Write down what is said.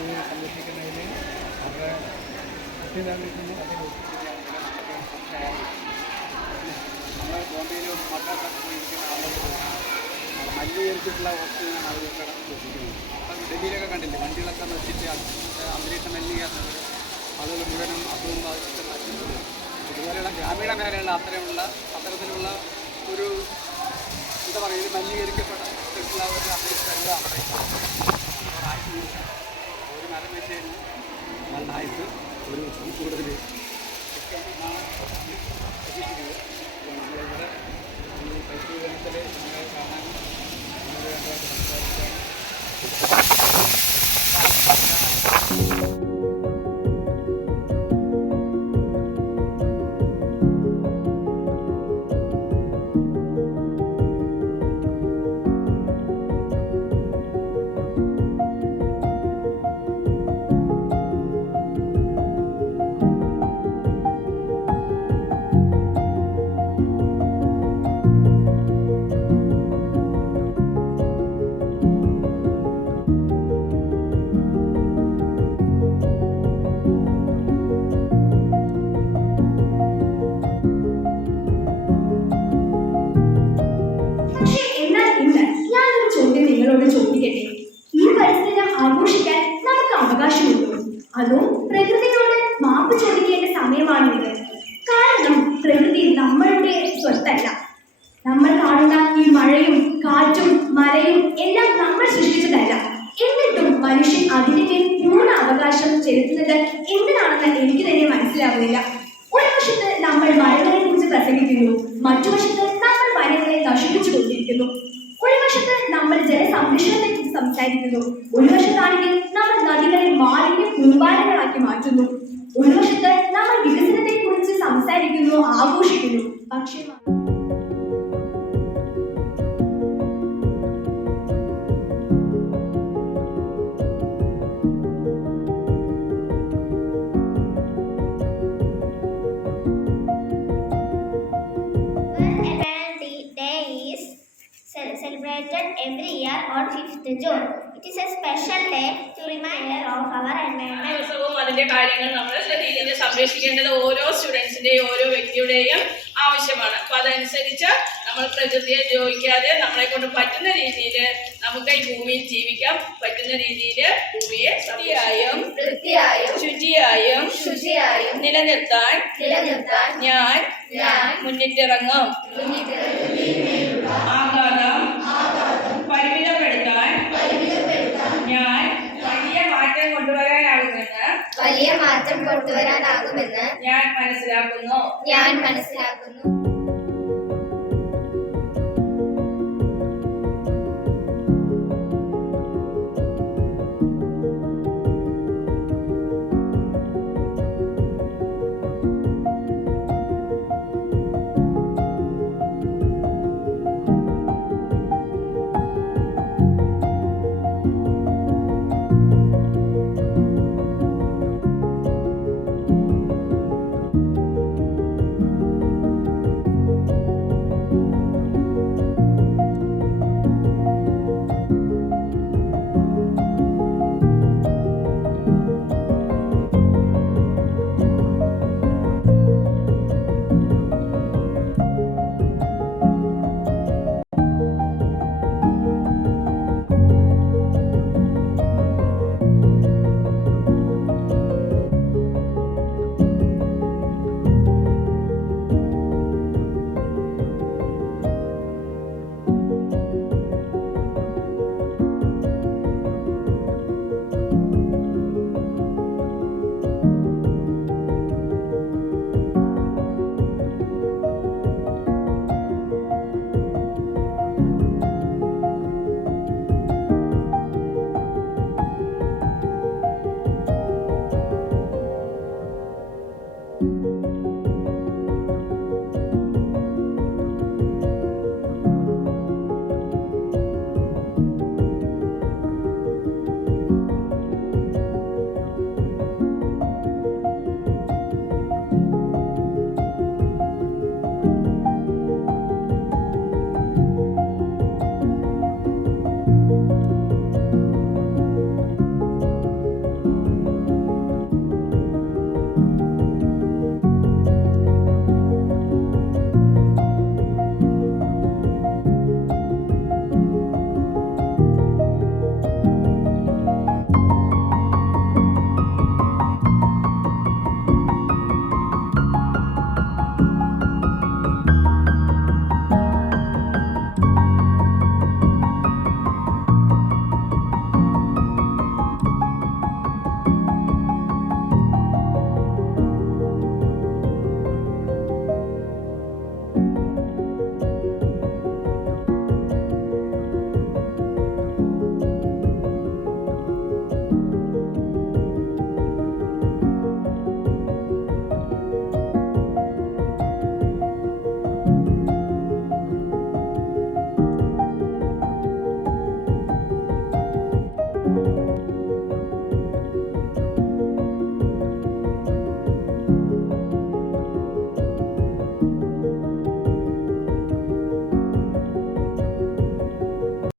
പരിസ്ഥിതി സംരക്ഷിക്കുന്നതിന് അവരുടെ കൃഷി നിർമ്മിക്കുന്നു. നമ്മുടെ ബോംബെയിലും മദ്രാസൊക്കെ പോയിരിക്കുന്ന ആളുകൾ മലിനീകരിച്ചിട്ടുള്ള ഓക്സിജനാണ് അവരൊക്കെ ശ്വസിക്കുന്നത്. അപ്പം ഡൽഹിയിലൊക്കെ കണ്ടില്ലേ, വണ്ടികളൊക്കെ നിർത്തിയിട്ട് അന്തരീക്ഷം മലിനീകരണങ്ങൾ ആളുകൾ മുഴുവനും അസുഖം ബാധിച്ചിട്ട് മാറ്റുന്നത്. ഇതുപോലെയുള്ള ഗ്രാമീണ മേഖലകളിൽ അത്തരത്തിലുള്ള ഒരു എന്താ പറയുക, ഇത് മലിനീകരിക്കപ്പെട്ടിട്ടുള്ള ഒരു അന്തരീക്ഷമല്ല അവിടെ. ഒരു മരം വെച്ച് കഴിഞ്ഞാൽ നല്ല ആയിട്ട് ഒരു കൂടുതൽ പ്രതീക്ഷിക്കുന്നത്. നമ്മളിവിടെ ഈ പരിസ്ഥിതിദിനത്തിൽ നമ്മളെ കാണാനും നമ്മൾ വേണ്ട സംസാരിക്കാനും ചോദിക്കട്ടെ, ഈ പരിസ്ഥിതി ആഘോഷിക്കാൻ നമുക്ക് അവകാശമുണ്ടോ? അതോ പ്രകൃതിയോട് മാപ്പ് ചോദിക്കേണ്ട സമയമാണിത്? കാരണം പ്രകൃതി നമ്മളുടെ സ്വത്തല്ല. നമ്മൾ കാണുന്ന ഈ മഴയും കാറ്റും മലയും എല്ലാം നമ്മൾ സൃഷ്ടിച്ചതല്ല. എന്നിട്ടും മനുഷ്യൻ അതിന്റെ മേൽ പൂർണ്ണ അവകാശം ചെലുത്തുന്നത് എന്തിനാണെന്ന് എനിക്ക് തന്നെ മനസ്സിലാവുന്നില്ല. ഒരു വശത്ത് നമ്മൾ മരങ്ങളെ കുറിച്ച് പ്രസംഗിക്കുന്നു, മറ്റുവശത്ത് നമ്മൾ വനങ്ങളെ നശിപ്പിച്ചു കൊണ്ടിരിക്കുന്നു. ഒരു വശത്ത് നമ്മൾ ജലസംരക്ഷണത്തെ കുറിച്ച് സംസാരിക്കുന്നു, ഒരു വശത്താണെങ്കിൽ നമ്മൾ നദികളെ മാലിന്യ കൂമ്പാരങ്ങളാക്കി മാറ്റുന്നു. ഒരു വശത്ത് നമ്മൾ വികസനത്തെ കുറിച്ച് സംസാരിക്കുന്നു, ആഘോഷിക്കുന്നു. പക്ഷേ celebrated every year on 5th June. It is a special day to remind of our environment. ദിവസവും അതിന്റെ കാര്യങ്ങൾ നമ്മൾ രീതിയിൽ സംരക്ഷിക്കേണ്ടത് ഓരോ സ്റ്റുഡൻസിന്റെയും ഓരോ വ്യക്തിയുടെയും ആവശ്യമാണ്. അപ്പൊ അതനുസരിച്ച് നമ്മൾ പ്രകൃതിയെ ദ്രോഹിക്കാതെ നമ്മളെ കൊണ്ട് പറ്റുന്ന രീതിയിൽ നമുക്ക് ഈ ഭൂമിയിൽ ജീവിക്കാൻ പറ്റുന്ന രീതിയിൽ ഭൂമിയെ വൃത്തിയായും ശുചിയായും നിലനിർത്താൻ ഞാൻ മുന്നിട്ടിറങ്ങും. ആഘാതം പരിമിതപ്പെടുത്താൻ ഞാൻ വലിയ മാറ്റം കൊണ്ടുവരാനാകുമെന്ന് ഞാൻ മനസ്സിലാക്കുന്നു.